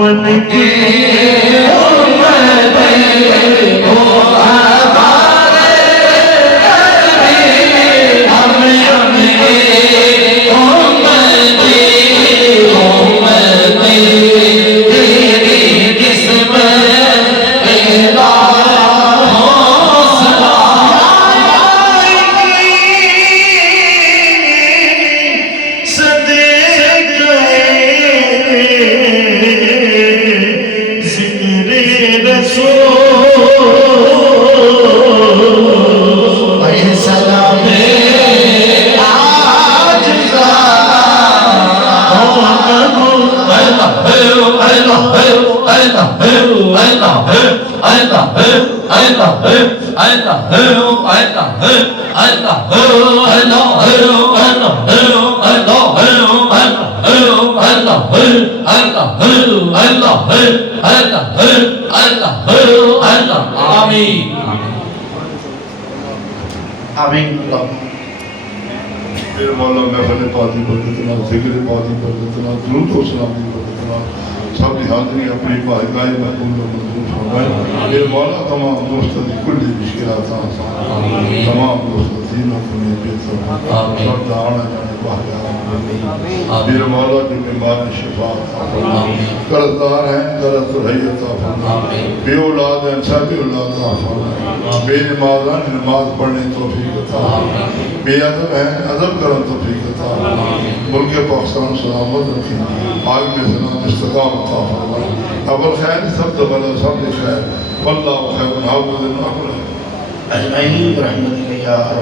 मन की फिर मौला महफिल पाती बरकतना जिक्र पाती बरकतना दुरूद व सलाम दी बरकतना सब की हाज़िरी अपनी बारगाह में कबूल व मंजूर फरमाए। फिर मौला तमाम दोस्तों की कुल मुश्किलात आसान, तमाम दोस्तों जीनों को बेहतर सब दाना जाने बाहर फिर मौला की बीमार शिफा कर्जदार हैं कर्ज रही अता फरमाए, बे औलाद हैं सब औलाद अता फरमाए, बेनमाज हैं नमाज पढ़ने तौफीक अता फरमाए, बेअदब हैं अदब करने तौफीक अता फरमाए, मुल्क पाकिस्तान सलामत रखें, आलम इस्लाम इस्तिकाम अता फरमाए। अबल खैर सब दबला सब खैर वल्लाहु खैरुन हाफ़िज़ुन अजमईन रहमतिका या